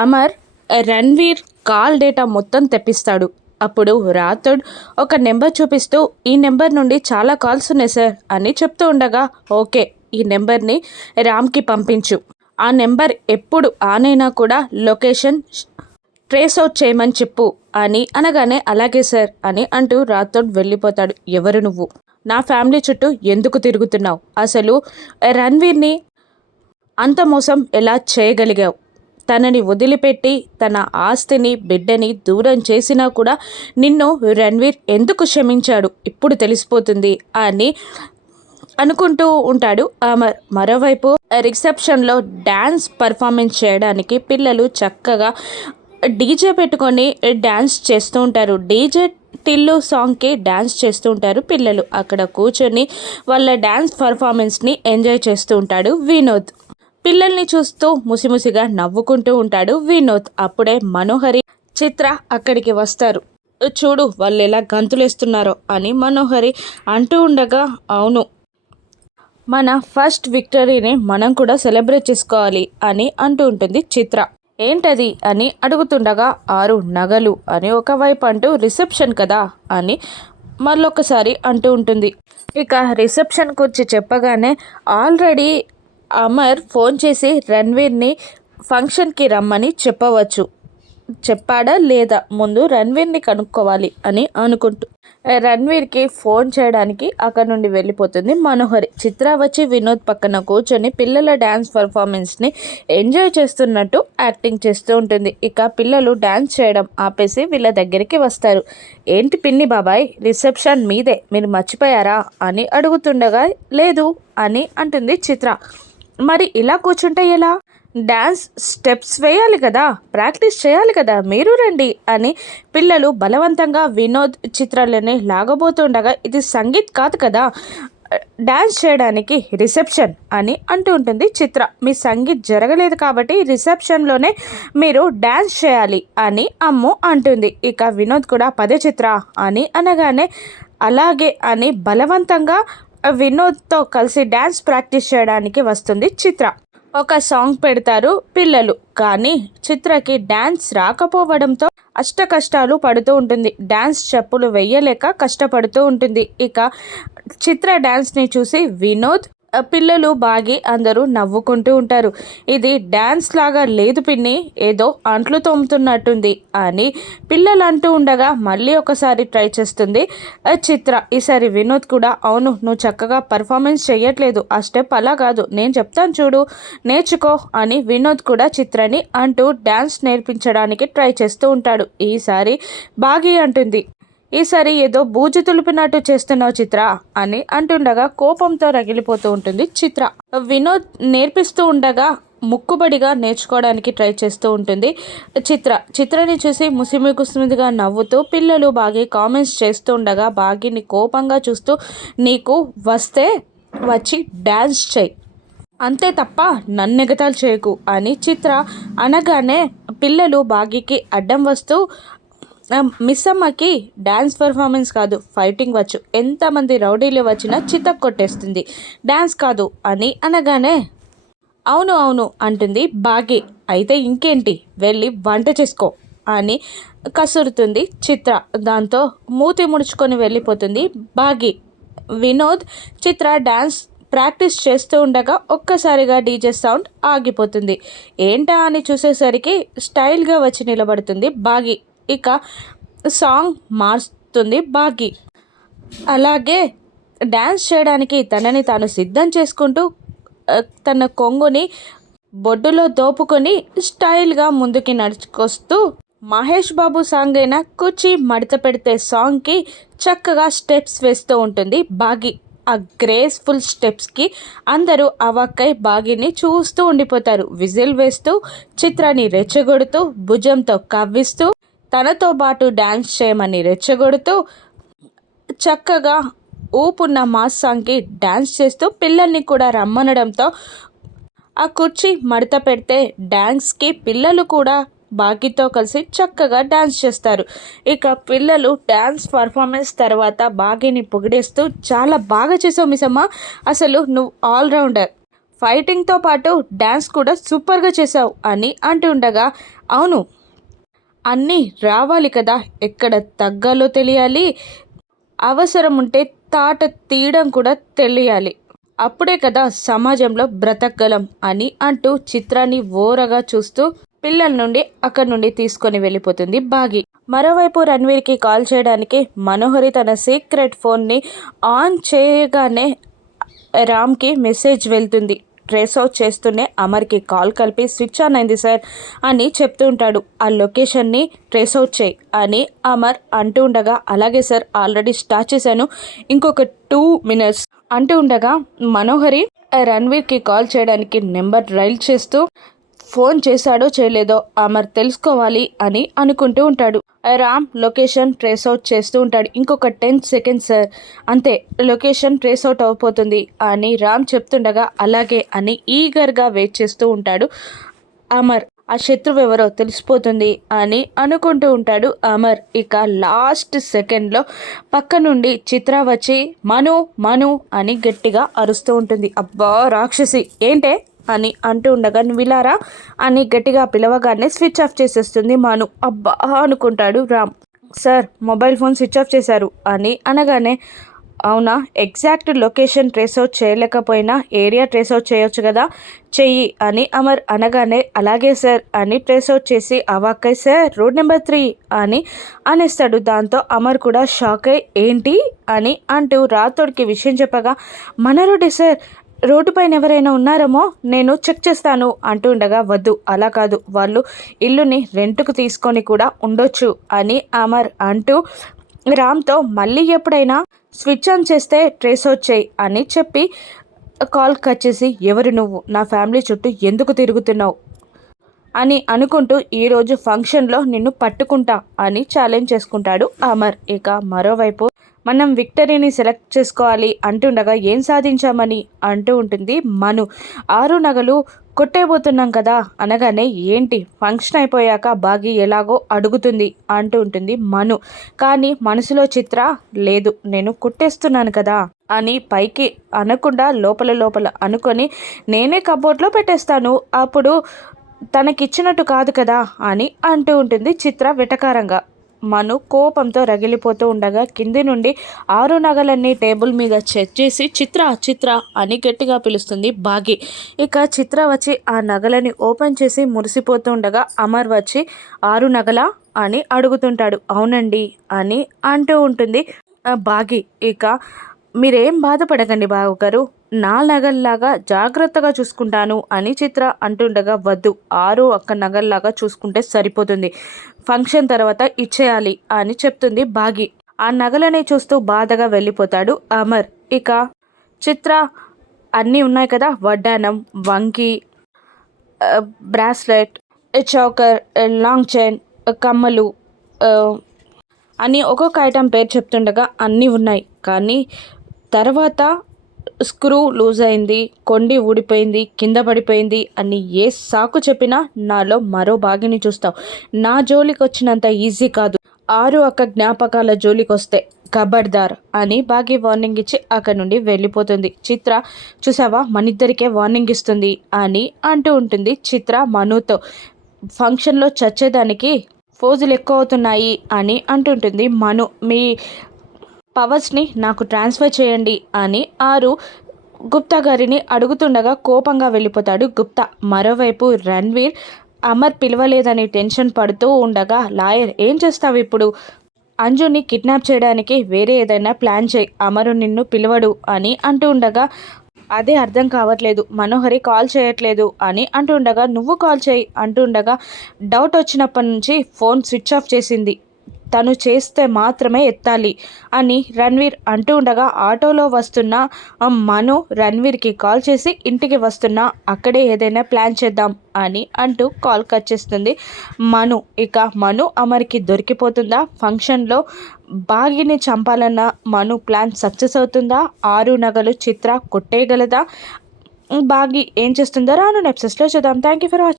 Amar Ranveer call data మొత్తం తెప్పిస్తాడు. అప్పుడు రాథోడ్ ఒక నెంబర్ చూపిస్తూ ఈ నెంబర్ నుండి చాలా కాల్స్ ఉన్నాయి సార్ అని చెప్తూ ఉండగా, ఓకే, ఈ నెంబర్ని రామ్కి పంపించు. ఆ నెంబర్ ఎప్పుడు ఆన్ అయినా కూడా లొకేషన్ ట్రేస్ అవుట్ చేయమని చెప్పు అని అనగానే, అలాగే సార్ అని అంటూ రాథోడ్ వెళ్ళిపోతాడు. ఎవరు నువ్వు? నా ఫ్యామిలీ చుట్టూ ఎందుకు తిరుగుతున్నావు? అసలు రణ్వీర్ని అంత మోసం ఎలా చేయగలిగావు? తనని వదిలిపెట్టి తన ఆస్తిని బిడ్డని దూరం చేసినా కూడా నిన్ను రణ్వీర్ ఎందుకు క్షమించాడు ఇప్పుడు తెలిసిపోతుంది అని అనుకుంటూ ఉంటాడు అమర్. మరోవైపు రిసెప్షన్లో డ్యాన్స్ పర్ఫార్మెన్స్ చేయడానికి పిల్లలు చక్కగా డీజే పెట్టుకొని డ్యాన్స్ చేస్తూ ఉంటారు. డీజే టిల్లు సాంగ్కి డ్యాన్స్ చేస్తూ ఉంటారు పిల్లలు. అక్కడ కూర్చొని వాళ్ళ డ్యాన్స్ పర్ఫార్మెన్స్ని ఎంజాయ్ చేస్తూ ఉంటాడు వినోద్. పిల్లల్ని చూస్తూ ముసిముసిగా నవ్వుకుంటూ ఉంటాడు వినోద్. అప్పుడే మనోహరి, చిత్ర అక్కడికి వస్తారు. చూడు వాళ్ళు ఎలా గంతులేస్తున్నారో అని మనోహరి అంటూ ఉండగా, అవును, మన ఫస్ట్ విక్టరీని మనం కూడా సెలబ్రేట్ చేసుకోవాలి అని అంటూ ఉంటుంది చిత్ర. ఏంటది అని అడుగుతుండగా, 6 నగలు అని ఒకవైపు అంటూ రిసెప్షన్ కదా అని మళ్ళొకసారి అంటూ ఉంటుంది. ఇక రిసెప్షన్ గురించి చెప్పగానే ఆల్రెడీ అమర్ ఫోన్ చేసి రణ్వీర్ని ఫంక్షన్కి రమ్మని చెప్పాడా లేదా, ముందు రణ్వీర్ని కనుక్కోవాలి అని అనుకుంటూ రణ్వీర్కి ఫోన్ చేయడానికి అక్కడ నుండి వెళ్ళిపోతుంది మనోహరి. చిత్ర వచ్చి వినోద్ పక్కన కూర్చొని పిల్లల డ్యాన్స్ పర్ఫార్మెన్స్ని ఎంజాయ్ చేస్తున్నట్టు యాక్టింగ్ చేస్తూ ఉంటుంది. ఇక పిల్లలు డ్యాన్స్ చేయడం ఆపేసి వీళ్ళ దగ్గరికి వస్తారు. ఏంటి పిన్ని బాబాయ్, రిసెప్షన్ మీదే, మీరు మర్చిపోయారా అని అడుగుతుండగా, లేదు అని అంటుంది చిత్ర. మరి ఇలా కూర్చుంటే ఎలా? డ్యాన్స్ స్టెప్స్ వేయాలి కదా, ప్రాక్టీస్ చేయాలి కదా, మీరు రండి అని పిల్లలు బలవంతంగా వినోద్ చిత్రాలని లాగబోతుండగా, ఇది సంగీత్ కాదు కదా డ్యాన్స్ చేయడానికి, రిసెప్షన్ అని అంటూ ఉంటుంది చిత్ర. మీ సంగీత్ జరగలేదు కాబట్టి రిసెప్షన్లోనే మీరు డ్యాన్స్ చేయాలి అని అమ్ము అంటుంది. ఇక వినోద్ కూడా పదే చిత్ర అని అనగానే, అలాగే అని బలవంతంగా వినోద్తో కలిసి డ్యాన్స్ ప్రాక్టీస్ చేయడానికి వస్తుంది చిత్ర. ఒక సాంగ్ పెడతారు పిల్లలు. కానీ చిత్రకి డ్యాన్స్ రాకపోవడంతో అష్ట కష్టాలు పడుతూ ఉంటుంది. డ్యాన్స్ చెప్పులు వెయ్యలేక కష్టపడుతూ ఉంటుంది. ఇక చిత్ర డ్యాన్స్ని చూసి వినోద్, పిల్లలు బాగి అందరూ నవ్వుకుంటూ ఉంటారు. ఇది డ్యాన్స్ లాగా లేదు పిన్ని, ఏదో అంట్లు తోముతున్నట్టుంది అని పిల్లలు అంటూ ఉండగా మళ్ళీ ఒకసారి ట్రై చేస్తుంది చిత్ర. ఈసారి వినోద్ కూడా, అవును, నువ్వు చక్కగా పర్ఫార్మెన్స్ చేయట్లేదు, ఆ స్టెప్ అలా కాదు, నేను చెప్తాను చూడు, నేర్చుకో అని వినోద్ కూడా చిత్రని అంటూ డ్యాన్స్ నేర్పించడానికి ట్రై చేస్తూ ఉంటాడు. ఈసారి బాగి అంటుంది, ఈసారి ఏదో బూజు తులిపినట్టు చేస్తున్నావు చిత్ర అని అంటుండగా కోపంతో రగిలిపోతూ ఉంటుంది చిత్ర. వినోద్ నేర్పిస్తూ ఉండగా ముక్కుబడిగా నేర్చుకోవడానికి ట్రై చేస్తూ ఉంటుంది చిత్రని చూసి ముసిముసిగా నవ్వుతూ పిల్లలు బాగి కామెంట్స్ చేస్తూ ఉండగా బాగిని కోపంగా చూస్తూ, నీకు వస్తే వచ్చి డ్యాన్స్ చేయి, అంతే తప్ప నన్నెగతాలు చేయకు అని చిత్ర అనగానే పిల్లలు బాగికి అడ్డం వస్తూ, మిస్ అమ్మకి డ్యాన్స్ పర్ఫార్మెన్స్ కాదు, ఫైటింగ్ వచ్చు, ఎంతమంది రౌడీలు వచ్చినా చితక్ కొట్టేస్తుంది, డ్యాన్స్ కాదు అని అనగానే, అవును అవును అంటుంది బాగి. అయితే ఇంకేంటి, వెళ్ళి వంట చేసుకో అని కసురుతుంది చిత్ర. దాంతో మూతి ముడుచుకొని వెళ్ళిపోతుంది బాగి. వినోద్, చిత్ర డ్యాన్స్ ప్రాక్టీస్ చేస్తూ ఉండగా ఒక్కసారిగా డీజే సౌండ్ ఆగిపోతుంది. ఏంటా అని చూసేసరికి స్టైల్గా వచ్చి నిలబడుతుంది బాగి. ఇక సాంగ్ మారుస్తుంది బాగి. అలాగే డ్యాన్స్ చేయడానికి తనని తాను సిద్ధం చేసుకుంటూ తన కొంగుని బొడ్డులో దోపుకొని స్టైల్గా ముందుకి నడుచుకొస్తూ మహేష్ బాబు సాంగ్ అయిన కుర్చీ మడత పెడితే సాంగ్కి చక్కగా స్టెప్స్ వేస్తూ ఉంటుంది బాగి. ఆ గ్రేస్ఫుల్ స్టెప్స్కి అందరూ అవాక్కై బాగిని చూస్తూ ఉండిపోతారు. విజిల్ వేస్తూ చిత్రాన్ని రెచ్చగొడుతూ భుజంతో కవ్విస్తూ తనతో పాటు డ్యాన్స్ చేయమని రెచ్చగొడుతూ చక్కగా ఊపున్న మాస్ సాంగ్కి డ్యాన్స్ చేస్తూ పిల్లల్ని కూడా రమ్మనడంతో ఆ కుర్చీ మడత పెడితే డ్యాన్స్కి పిల్లలు కూడా బాగితో కలిసి చక్కగా డ్యాన్స్ చేస్తారు. ఇక పిల్లలు డ్యాన్స్ పర్ఫార్మెన్స్ తర్వాత బాగిని పొగిడేస్తూ, చాలా బాగా చేసావు మిస్ అమ్మ, అసలు నువ్వు ఆల్రౌండర్, ఫైటింగ్తో పాటు డ్యాన్స్ కూడా సూపర్గా చేసావు అని అంటూ ఉండగా, అవును అన్నీ రావాలి కదా, ఎక్కడ తగ్గాలో తెలియాలి, అవసరం ఉంటే తాట తీయడం కూడా తెలియాలి, అప్పుడే కదా సమాజంలో బ్రతకగలం అని అంటూ చిత్రాన్ని ఓరగా చూస్తూ పిల్లల నుండి అక్కడి నుండి తీసుకొని వెళ్ళిపోతుంది బాగి. మరోవైపు రణ్వీర్కి కాల్ చేయడానికి మనోహరి తన సీక్రెట్ ఫోన్ని ఆన్ చేయగానే రామ్కి మెసేజ్ వెళ్తుంది. ట్రేస్ అవుట్ చేస్తూనే అమర్కి కాల్ కలిపి స్విచ్ ఆన్ అయింది సార్ అని చెప్తూ ఉంటాడు. ఆ లొకేషన్ని ట్రేస్ అవుట్ చేయి అని అమర్ అంటూ ఉండగా, అలాగే సార్ ఆల్రెడీ స్టార్ట్ చేశాను, ఇంకొక 2 minutes అంటూ ఉండగా మనోహరి రణ్వీర్కి కాల్ చేయడానికి నెంబర్ డయల్ చేస్తూ ఫోన్ చేశాడో చేయలేదో అమర్ తెలుసుకోవాలి అని అనుకుంటూ ఉంటాడు. రామ్ లొకేషన్ ట్రేస్ అవుట్ చేస్తూ ఉంటాడు. ఇంకొక 10 seconds సార్, అంతే లొకేషన్ ట్రేస్ అవుట్ అయిపోతుంది అని రామ్ చెప్తుండగా, అలాగే అని ఈగర్గా వెయిట్ చేస్తూ ఉంటాడు అమర్. ఆ శత్రువు ఎవరో తెలిసిపోతుంది అని అనుకుంటూ ఉంటాడు అమర్. ఇక లాస్ట్ సెకండ్లో పక్క నుండి చిత్ర వచ్చి మను మను అని గట్టిగా అరుస్తూ ఉంటుంది. అబ్బా రాక్షసి ఏంటే అని అంటూ ఉండగా, నువ్వు ఇలారా అని గట్టిగా పిలవగానే స్విచ్ ఆఫ్ చేసేస్తుంది మను. అబ్బా అనుకుంటాడు Ram. Sir mobile phone switch off చేశారు అని అనగానే, అవునా, ఎగ్జాక్ట్ లొకేషన్ ట్రేస్ అవుట్ చేయలేకపోయినా ఏరియా ట్రేస్ అవుట్ చేయొచ్చు కదా, చెయ్యి అని అమర్ అనగానే, అలాగే సార్ అని ట్రేస్ అవుట్ చేసి అవాక్కై సార్ రోడ్ నెంబర్ 3 అని అనేస్తాడు. దాంతో అమర్ కూడా షాక్ అయి ఏంటి అని అంటూ రాథోడ్కి విషయం చెప్పగా, మన రోడ్డే సార్, రోడ్డు పైన ఎవరైనా ఉన్నారేమో నేను చెక్ చేస్తాను అంటూ ఉండగా, వద్దు అలా కాదు, వాళ్ళు ఇల్లుని రెంట్కు తీసుకొని కూడా ఉండొచ్చు అని అమర్ అంటూ రామ్తో మళ్ళీ ఎప్పుడైనా స్విచ్ ఆన్ చేస్తే ట్రేస్ అవుట్ చేయి అని చెప్పి కాల్ కట్ చేసి, ఎవరు నువ్వు, నా ఫ్యామిలీ చుట్టూ ఎందుకు తిరుగుతున్నావు అని అనుకుంటూ ఈరోజు ఫంక్షన్లో నిన్ను పట్టుకుంటా అని ఛాలెంజ్ చేసుకుంటాడు అమర్. ఇక మరోవైపు మనం విక్టరీని సెలెక్ట్ చేసుకోవాలి అంటుండగా, ఏం సాధించామని అంటూ ఉంటుంది మను. 6 నగలు కొట్టేబోతున్నాం కదా అనగానే, ఏంటి ఫంక్షన్ అయిపోయాక బాగి ఎలాగో అడుగుతుంది అంటూ ఉంటుంది మను. కానీ మనసులో చిత్ర లేదు, నేను కొట్టేస్తున్నాను కదా అని పైకి అనకుండా లోపల అనుకొని, నేనే కబోర్డ్లో పెట్టేస్తాను, అప్పుడు తనకిచ్చినట్టు కాదు కదా అని అంటూ ఉంటుంది చిత్ర వెటకారంగా. మను కోపంతో రగిలిపోతూ ఉండగా కింది నుండి 6 నగలన్నీ టేబుల్ మీద చెక్ చేసి, చిత్ర అని గట్టిగా పిలుస్తుంది బాగి. ఇక చిత్ర వచ్చి ఆ నగలని ఓపెన్ చేసి మురిసిపోతూ ఉండగా అమర్ వచ్చి, 6 నగలా అని అడుగుతుంటాడు. అవునండి అని అంటూ ఉంటుంది బాగి. ఇక మీరేం బాధపడకండి బావగారు, నా నగల్లాగా జాగ్రత్తగా చూసుకుంటాను అని చిత్ర అంటుండగా, వద్దు 6 ఒక్క నగల్లాగా చూసుకుంటే సరిపోతుంది, ఫంక్షన్ తర్వాత ఇచ్చేయాలి అని చెప్తుంది బాగి. ఆ నగలని చూస్తూ బాధగా వెళ్ళిపోతాడు అమర్. ఇక చిత్ర అన్నీ ఉన్నాయి కదా, వడ్డానం, వంకి, బ్రాస్లెట్, చౌకర్, లాంగ్ చైన్, కమ్మలు అని ఒక్కొక్క ఐటెం పేరు చెప్తుండగా, అన్నీ ఉన్నాయి కానీ తర్వాత స్క్రూ లూజ్ అయింది, కొండి ఊడిపోయింది, కింద పడిపోయింది అని ఏ సాకు చెప్పినా నాలో మరో బాగిని చూస్తావు, నా జోలికి వచ్చినంత ఈజీ కాదు, 6 ఒక్క జ్ఞాపకాల జోలికి వస్తే ఖబర్దార్ అని బాగి వార్నింగ్ ఇచ్చి అక్కడి నుండి వెళ్ళిపోతుంది. చిత్ర చూసావా మనిద్దరికే వార్నింగ్ ఇస్తుంది అని అంటూ ఉంటుంది చిత్ర మనుతో. ఫంక్షన్లో చచ్చేదానికి ఫోజులు ఎక్కువ అవుతున్నాయి అని అంటుంటుంది మను. మీ పవర్స్ని నాకు ట్రాన్స్ఫర్ చేయండి అని గుప్తా గారిని అడుగుతుండగా కోపంగా వెళ్ళిపోతాడు గుప్తా. మరోవైపు రణ్వీర్ అమర్ పిలవలేదని టెన్షన్ పడుతూ ఉండగా, లాయర్ ఏం చేస్తావు ఇప్పుడు, అంజుని కిడ్నాప్ చేయడానికి వేరే ఏదైనా ప్లాన్ చేయి, అమరు నిన్ను పిలవడు అని అంటూ ఉండగా, అదే అర్థం కావట్లేదు, మనోహరి కాల్ చేయట్లేదు అని అంటూ ఉండగా, నువ్వు కాల్ చేయి అంటూ ఉండగా, డౌట్ వచ్చినప్పటి నుంచి ఫోన్ స్విచ్ ఆఫ్ చేసింది, తను చేస్తే మాత్రమే ఎత్తాలి అని రణ్వీర్ అంటూ ఉండగా, ఆటోలో వస్తున్న మను రణ్వీర్కి కాల్ చేసి ఇంటికి వస్తున్నా, అక్కడే ఏదైనా ప్లాన్ చేద్దాం అని అంటూ కాల్ కట్ చేస్తుంది మను. ఇక మను అమర్కి దొరికిపోతుందా, ఫంక్షన్లో బాగిని చంపాలన్న మను ప్లాన్ సక్సెస్ అవుతుందా, 6 నగలు చిత్ర కొట్టేయగలదా, బాగి ఏం చేస్తుందో రాను ఎపిసోడ్స్లో చూద్దాం. Thank you for watching.